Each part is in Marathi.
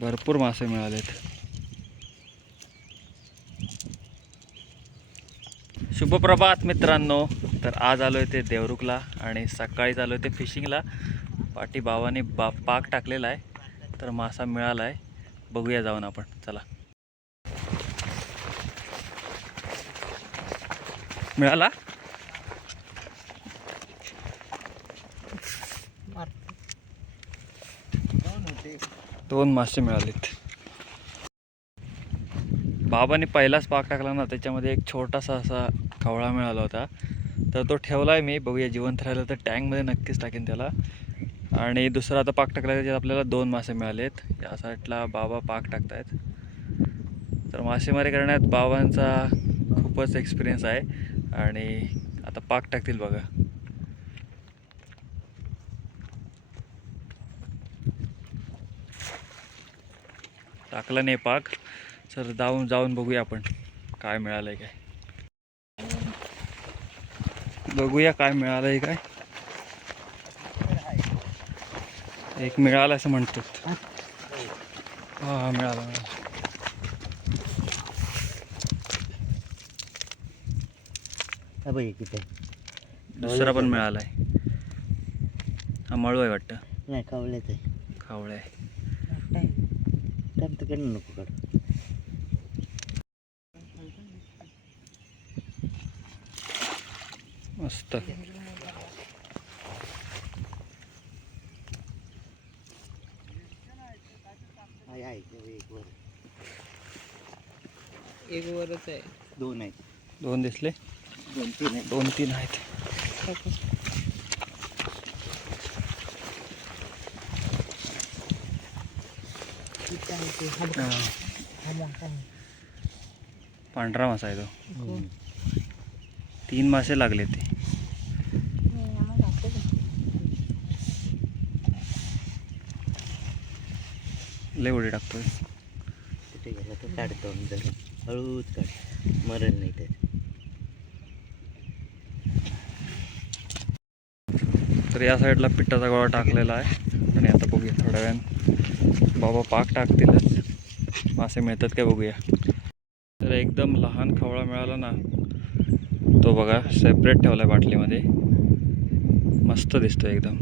भरपूर मासे मिळालेत. शुभप्रभात मित्रांनो. तर आज आलो आहे ते देवरुखला आणि सकाळीच आलो आहे ते फिशिंगला. पाठी भावाने बा पाक टाकलेला आहे. तर मासा मिळाला आहे बघूया जाऊन आपण. चला. मिळाला? दोन मासे मिळालेत. बाबाने पहिलाच पाक टाकला ना त्याच्यामध्ये एक छोटासा असा खवळा मिळाला होता. तर तो ठेवला आहे मी बघूया जिवंत राहिलं तर टँकमध्ये नक्कीच टाकेन त्याला. आणि दुसरा आता पाक टाकला त्याच्यात आपल्याला दोन मासे मिळालेत. या साईडला बाबा पाक टाकतायत. तर मासेमारी करण्यात बाबांचा खूपच एक्सपिरियन्स आहे. आणि आता पाक टाकतील बघा. टाकला नाही पाक. सर जाऊन जाऊन बघूया आपण. काय मिळालंय काय. बघूया काय मिळालंय काय. एक मिळालं असं म्हणतात. हा हा मिळाला मिळाला दुसरा पण मिळालाय. हा मळू आहे वाटतं. नाही कावल्याच आहे. खावळा आहे. टाइम तर कडनं नको काढ मस्त. एक वर. एक वरच आहे. दोन आहेत. दोन दिसले? दोन तीन आहेत. दोन तीन आहेत. पांढरा मासा आहे तो. तीन मासे लागले ते. लय उडी टाकतोय. कुठे गेला तर काढतो हळूच काढ. मरण नाही तर तर या साईडला पिठाचा गोळा टाकलेला आहे. आणि आता बघूया थोड्या वेळानं. बाबा पाक टाकतीलच. मासे मिळतात काय बघूया. तर एकदम लहान खवळा मिळाला ना तो बघा सेपरेट ठेवला आहे बाटलीमध्ये. मस्त दिसतो एकदम.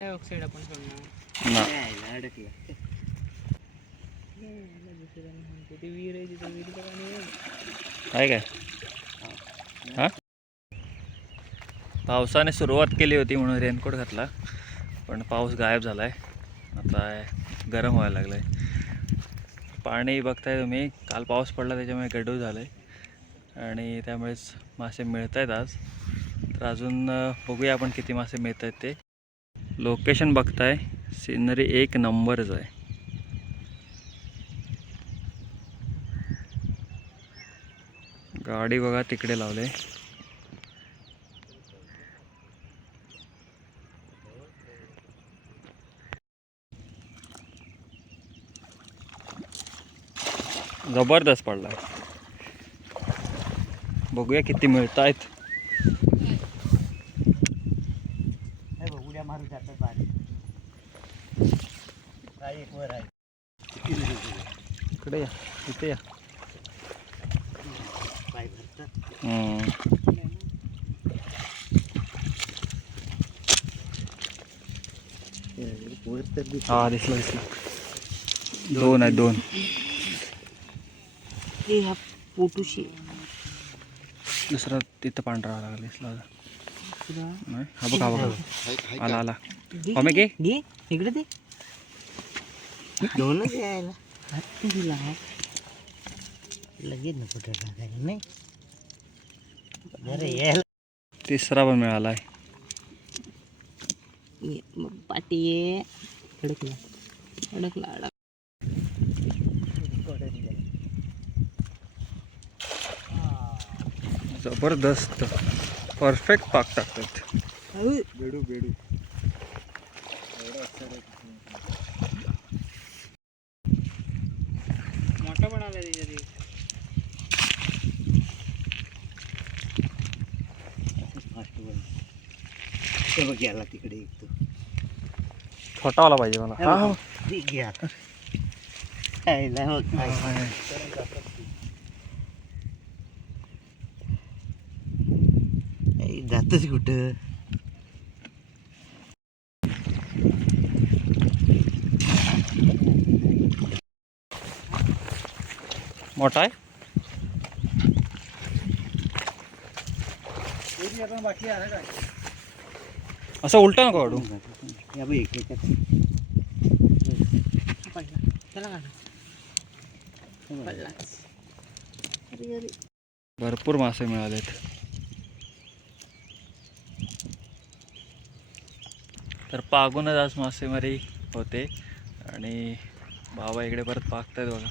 ऑक्साईड आपण सोडणार? ते विहीर आहे विहिरीचं पाणी आहे. काय? हां? पावसाने सुरुवात केली होती म्हणून रेनकोट घातला. पण पाऊस गायब झाला आहे आता गरम व्हायला लागलं आहे पाणी बघताय तुम्ही. काल पाऊस पडला त्याच्यामुळे गडू झालं आहे आणि त्यामुळेच मासे मिळत आहेत आज. तर अजून बघूया आपण किती मासे मिळत आहेत ते. लोकेशन बघताय. सिनरी एक नंबरच आहे. गाडी बघा तिकडे लावले. जबरदस्त पडला बघूया किती मिळत आहेत इकडे या इथे या. हे दिसला दिसला. दोन आहेत दोन. हे ह्या पोटूशी दुसरा तिथं पांढरा आला दिसला हा बघ बघ. आला आला. मम्मी घे. इकडे दे. दोनच यायला. लगेच नको टाकायला नाही. तिसरा पण मिळाला आहे ये, मग पाटी ये. अडकला अडकला अडक जबरदस्त. परफेक्ट पाक टाकतात. बेडू बेडू. मोठा पण आला त्याच्यात. ते बघ याला तिकडे एक तो छोटावाला पाहिजे मला. हा हा. ते घ्या खायला हो काय ए, जातच कुठं? मोठा आहे? असं उलटा नको काढू. भरपूर मासे मिळालेत. तर पागूनच आज मासेमारी होते आणि बाबा इकडे परत पाकतायत बघा.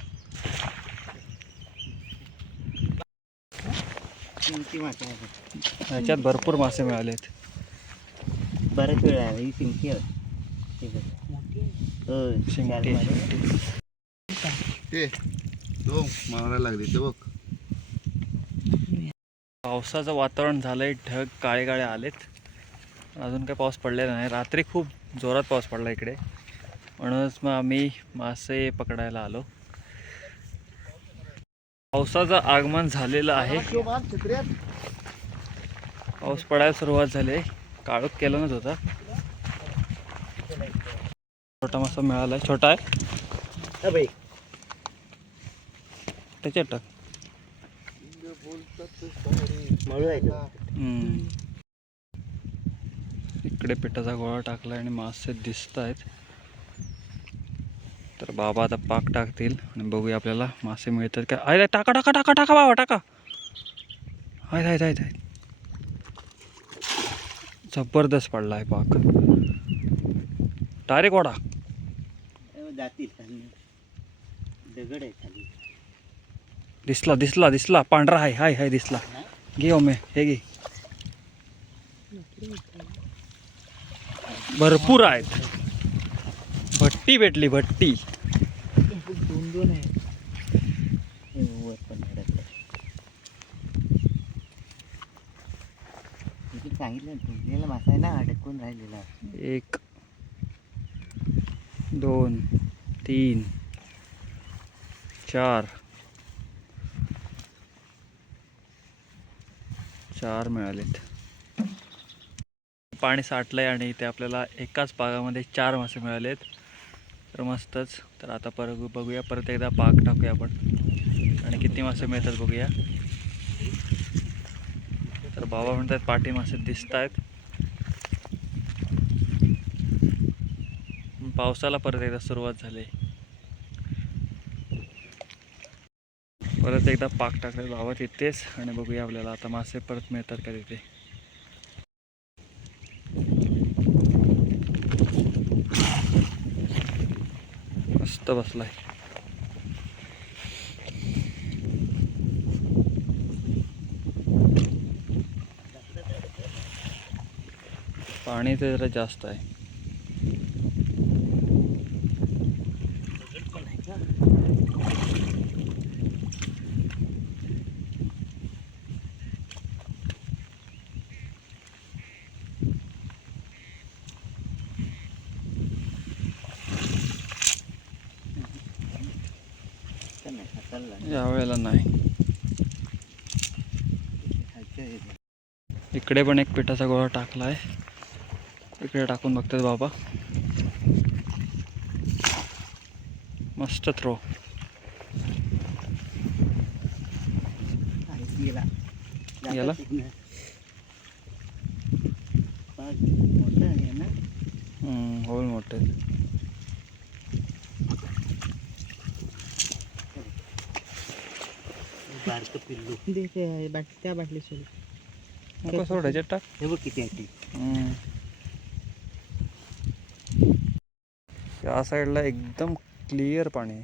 ह्याच्यात भरपूर मासे मिळालेत. बरेच वेळ आहे. ही शिंपी आहे. हे मारायला लागले ते बघ. पावसाचं वातावरण झालंय ढग काळे काळे आलेत. अजून काही पाऊस पडलेला नाही. रात्री खूप जोरात पाऊस पडला इकडे. म्हणूनच मग आम्ही मासे पकडायला आलो. पावसाचं आगमन झालेलं आहे. पाऊस पडायला सुरुवात झाली आहे. काळोख केलंच होता छोटा मासा मिळाला छोटा आहे? हा. त्याच्यात टाक. इकडे पिठाचा गोळा टाकला आणि मासे दिसत आहेत. तर बाबा आता पाक टाकतील आणि बघूया आपल्याला मासे मिळतात का? आहे टाका टाका टाका टाका बाबा टाका. आहेत आहेत आहेत आहेत जबरदस्त पडला आहे पाक. डायरेक्ट वाडा. हे जातील दगड आहे खाली. दिसला दिसला दिसला. पांढरा आहे हाय हाय दिसला. घे ओमे हे घे. भरपूर आहेत. भट्टी भेटली भट्टी दोन दोन आहे हे वर पण अडकलं सांगितलं मासा आहे ना अडकून राहिलेला एक दोन तीन चार. चार मिळालेत. पाणी साठलंय आणि इथे आपल्याला एकाच पागामध्ये चार मासे मिळालेत. तर मस्तच. तर आता परत बघूया. परत एकदा पाक टाकूया आपण. आणि किती मासे मिळतात बघूया. तर बाबा म्हणतात पाठी मासे दिसत आहेत पावसाला परत एकदा सुरुवात झाली. परत एकदा पाक टाकले बाबा तिथेच आणि बघूया आपल्याला आता मासे परत मिळतात का तिथे. मस्त बसलाय. पाणी तर जरा जास्त आहे. यावेळेला नाही. इकडे पण एक पिठाचा गोळा टाकला आहे इकडे टाकून बघतात बाबा. मस्त थ्रो ना? होल मोठे पिल्लू. त्या बाटली सोड नको सोड ह्याच्यात टाक. हे बघ किती आहे ते हम्म. या साईडला एकदम क्लिअर पाणी आहे.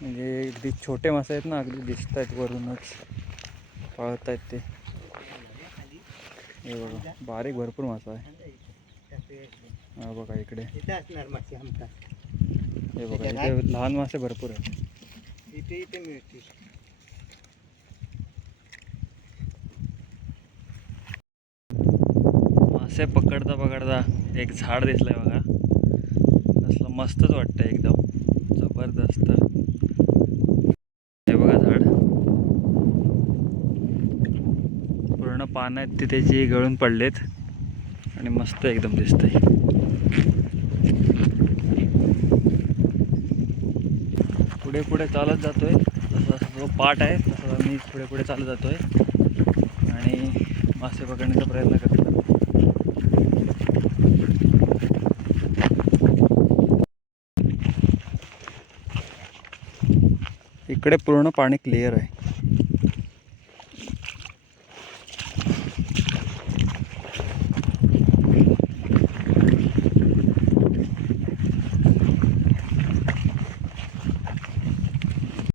म्हणजे अगदी छोटे मासे आहेत ना अगदी दिसत आहेत वरूनच. पळत आहेत ते. हे बघा बारीक भरपूर मासा आहे. हा बघा इकडे. हे बघा इथे लहान मासे भरपूर आहेत. इथे इथे मासे पकडता पकडता एक झाड दिसलंय बघा. मस्तच वाटतं एकदम. जबरदस्त. हे बघा झाड. पूर्ण पानं आहेत ती त्याची गळून पडलेत. आणि मस्त एकदम दिसतंय. पुढे पुढे चालत जातोय. आहे जसा जो पाठ आहे तसा मी पुढे पुढे चालत जातोय. आणि मासे पकडण्याचा प्रयत्न करतो इकडे पूर्ण पाणी क्लिअर आहे.